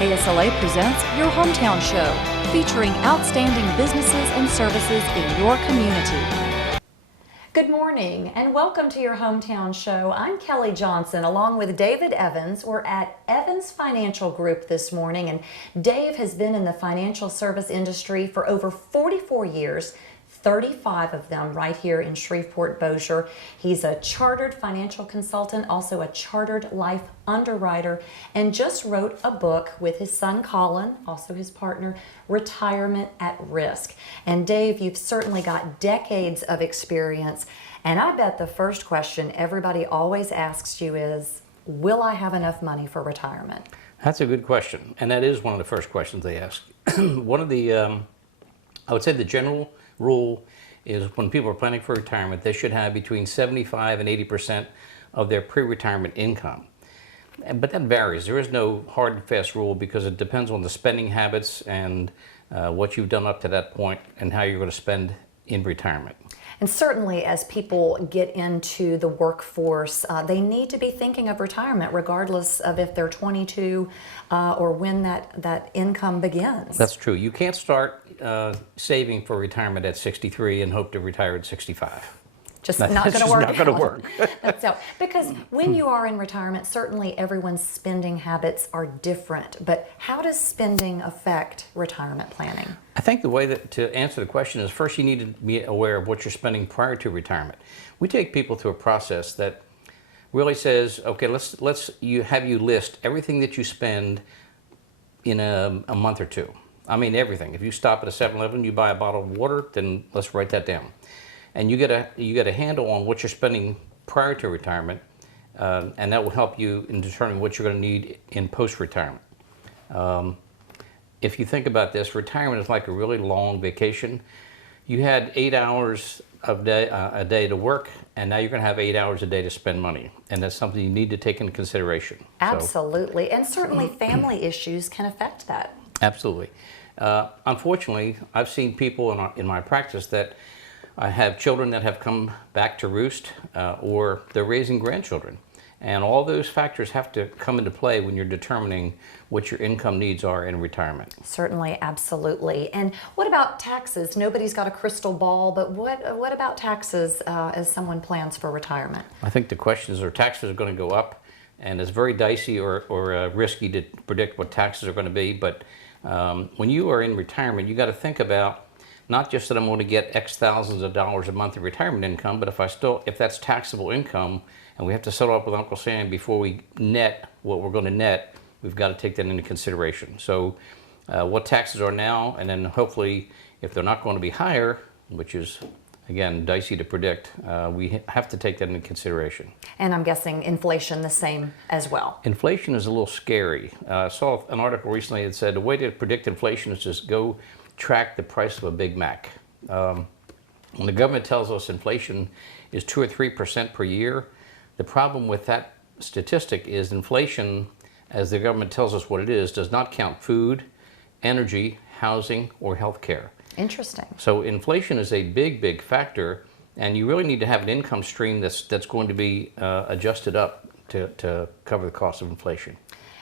KSLA presents Your Hometown Show, featuring outstanding businesses and services in your community. Good morning and welcome to Your Hometown Show. I'm Kelly Johnson along with David Evans. We're at Evans Financial Group this morning, and Dave has been in the financial service industry for over 44 years. 35 of them right here in Shreveport-Bossier. He's a chartered financial consultant, also a chartered life underwriter, and just wrote a book with his son Colin, also his partner, Retirement at Risk. And Dave, you've certainly got decades of experience, and I bet the first question everybody always asks you is, will I have enough money for retirement? That's a good question, and that is one of the first questions they ask. One of the, I would say the general rule is when people are planning for retirement, they should have between 75 and 80% of their pre-retirement income. But that varies. There is no hard and fast rule because it depends on the spending habits and what you've done up to that point and how you're going to spend in retirement. And certainly as people get into the workforce, they need to be thinking of retirement regardless of if they're 22 or when that income begins. That's true. You can't start saving for retirement at 63 and hope to retire at 65. Just not going to work. Not going to work. That's out. Because when you are in retirement, certainly everyone's spending habits are different. But how does spending affect retirement planning? I think the way to answer the question is first you need to be aware of what you're spending prior to retirement. We take people through a process that really says, okay, let's have you list everything that you spend in a month or two. I mean everything. If you stop at a 7-Eleven, you buy a bottle of water, then let's write that down. And you get a handle on what you're spending prior to retirement, and that will help you in determining what you're going to need in post-retirement. If you think about this, retirement is like a really long vacation. You had 8 hours a day to work, and now you're going to have 8 hours a day to spend money, and that's something you need to take into consideration. Absolutely, and certainly family issues can affect that. Absolutely. Unfortunately, I've seen people in my practice that I have children that have come back to roost, or they're raising grandchildren. And all those factors have to come into play when you're determining what your income needs are in retirement. Certainly, absolutely. And what about taxes? Nobody's got a crystal ball, but what about taxes as someone plans for retirement? I think the question is, are taxes going to go up? And it's very dicey or risky to predict what taxes are going to be. But when you are in retirement, you got to think about not just that I'm going to get X thousands of dollars a month in retirement income, but if that's taxable income, and we have to settle up with Uncle Sam before we net what we're going to net, we've got to take that into consideration. So what taxes are now, and then hopefully if they're not going to be higher, which is again dicey to predict, we have to take that into consideration. And I'm guessing inflation the same as well. Inflation is a little scary. I saw an article recently that said the way to predict inflation is just go track the price of a Big Mac. When the government tells us inflation is 2 or 3% per year, the problem with that statistic is inflation, as the government tells us what it is, does not count food, energy, housing, or health care. Interesting. So inflation is a big, big factor, and you really need to have an income stream that's going to be adjusted up to cover the cost of inflation.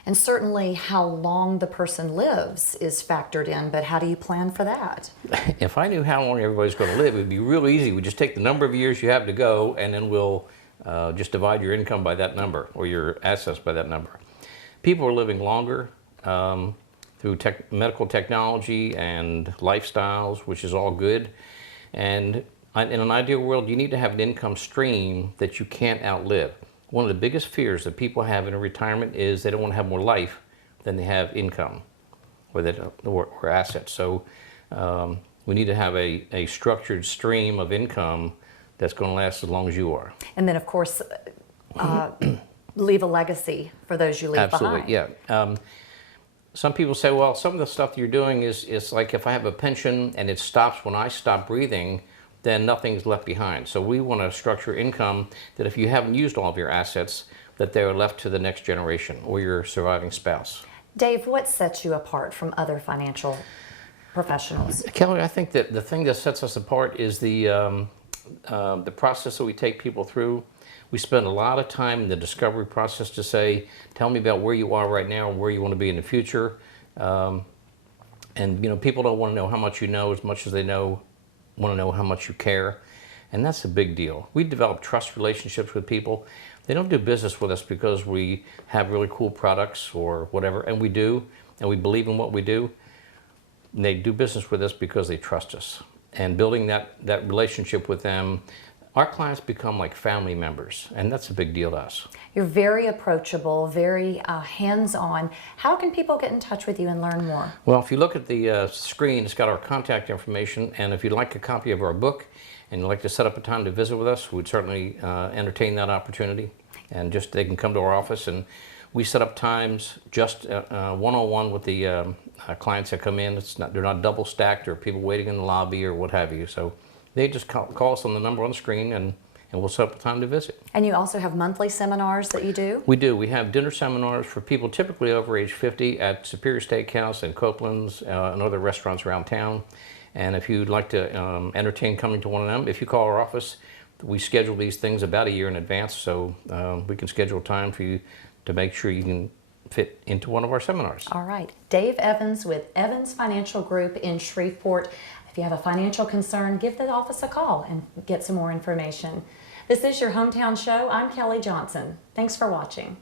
And certainly how long the person lives is factored in, but how do you plan for that? If I knew how long everybody's going to live, it would be real easy. We just take the number of years you have to go, and then we'll just divide your income by that number, or your assets by that number. People are living longer through medical technology and lifestyles, which is all good. And in an ideal world, you need to have an income stream that you can't outlive. One of the biggest fears that people have in a retirement is they don't want to have more life than they have income or assets. So we need to have a structured stream of income that's going to last as long as you are. And then, of course, leave a legacy for those you leave behind. Absolutely, yeah. Some people say, well, some of the stuff you're doing is like if I have a pension and it stops when I stop breathing, then nothing's left behind. So we want to structure income that if you haven't used all of your assets, that they're left to the next generation or your surviving spouse. Dave, what sets you apart from other financial professionals? Kelly, I think that the thing that sets us apart is the process that we take people through. We spend a lot of time in the discovery process to say, tell me about where you are right now and where you want to be in the future. And people don't want to know how much you know as much as they want to know how much you care. And that's a big deal. We develop trust relationships with people. They don't do business with us because we have really cool products or whatever, and we do, and we believe in what we do. And they do business with us because they trust us. And building that relationship with them, our clients become like family members, and that's a big deal to us. You're very approachable, very hands-on. How can people get in touch with you and learn more? Well, if you look at the screen, it's got our contact information, and if you'd like a copy of our book and you'd like to set up a time to visit with us, we'd certainly entertain that opportunity. And just they can come to our office, and we set up times just one-on-one with the clients that come in. They're not double stacked or people waiting in the lobby or what have you. So they just call us on the number on the screen, and we'll set up a time to visit. And you also have monthly seminars that you do? We do. We have dinner seminars for people typically over age 50 at Superior Steakhouse and Copeland's and other restaurants around town. And if you'd like to entertain coming to one of them, if you call our office, we schedule these things about a year in advance, so we can schedule time for you to make sure you can fit into one of our seminars. All right. Dave Evans with Evans Financial Group in Shreveport. If you have a financial concern, give the office a call and get some more information. This is your Hometown Show. I'm Kelly Johnson. Thanks for watching.